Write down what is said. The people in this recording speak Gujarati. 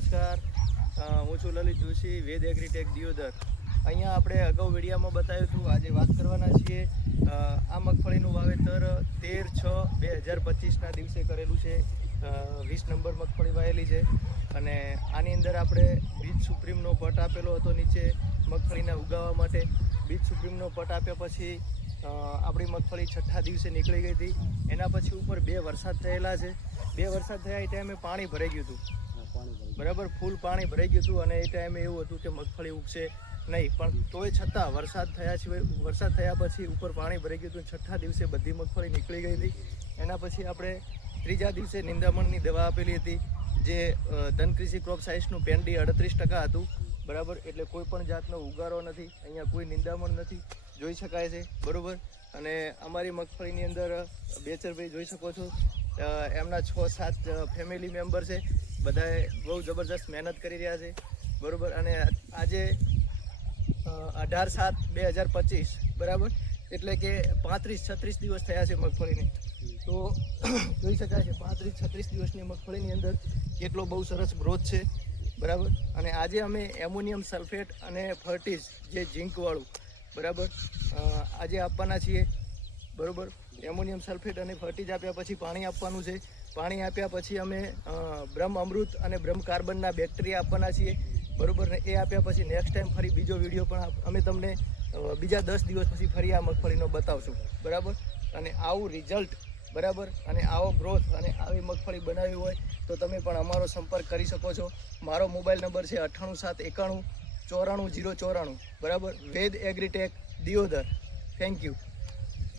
નમસ્કાર, હું છું લલિત જોશી, વેદ એગ્રીટેક દિયોદર. અહીંયા આપણે અગાઉ વિડીયોમાં બતાવ્યું હતું, આજે વાત કરવાના છીએ. આ મગફળીનું વાવેતર 13/6/2025ના દિવસે કરેલું છે. 20 નંબર મગફળી વાયેલી છે અને આની અંદર આપણે બીજ સુપ્રીમનો પટ આપેલો હતો નીચે મગફળીના ઉગાવવા માટે. બીજ સુપ્રીમનો પટ આપ્યા પછી આપણી મગફળી છઠ્ઠા દિવસે નીકળી ગઈ હતી. એના પછી ઉપર 2 વરસાદ થયેલા છે. 2 વરસાદ થયા એ ટાઈમે પાણી ભરાઈ ગયું હતું, બરાબર, ફૂલ પાણી ભરાઈ ગયું હતું અને એ ટાઈમે એવું હતું કે મગફળી ઉગશે નહીં. પણ તોય છતાં વરસાદ થયા પછી ઉપર પાણી ભરાઈ ગયું હતું. છઠ્ઠા દિવસે બધી મગફળી નીકળી ગઈ હતી. એના પછી આપણે ત્રીજા દિવસે નિંદામણની દવા આપેલી હતી, જે ધનકૃષિ ક્રોપ સાઇન્સનું પેન્ડી 38% હતું, બરાબર. એટલે કોઈ પણ જાતનો ઉગારો નથી, અહીંયા કોઈ નિંદામણ નથી, જોઈ શકાય છે, બરાબર. અને અમારી મગફળીની અંદર બેચરભાઈ જોઈ શકો છો, એમના 6-7 ફેમિલી મેમ્બર છે. બધાએ બહુ જબરદસ્ત મહેનત કરી રહ્યા છે, બરાબર. અને આજે 18/7/2025, બરાબર, એટલે કે 35-36 દિવસ થયા છે મગફળીને. તો જોઈ શકાય છે 35-36 દિવસની મગફળીની અંદર કેટલો બહુ સરસ ગ્રોથ છે, બરાબર. અને આજે અમે એમોનિયમ સલ્ફેટ અને ફર્ટિસ, જે ઝીંકવાળું, બરાબર, આજે આપવાના છીએ, બરાબર. એમોનિયમ સલ્ફેટ અને ફર્ટિસ આપ્યા પછી પાણી આપવાનું છે. પાણી આપ્યા પછી અમે બ્રહ્મ અમૃત અને બ્રહ્મ કાર્બનના બેક્ટેરિયા આપવાના છીએ, બરાબર. ને એ આપ્યા પછી નેક્સ્ટ ટાઈમ ફરી બીજો વિડીયો પણ અમે તમને બીજા 10 દિવસ પછી ફરી આ મગફળીનો બતાવશું, બરાબર. અને આવું રિઝલ્ટ, બરાબર, અને આવો ગ્રોથ અને આવી મગફળી બનાવી હોય તો તમે પણ અમારો સંપર્ક કરી શકો છો. મારો મોબાઈલ નંબર છે 9871 94 094, બરાબર. Ved Agritech Deodar. Thank you.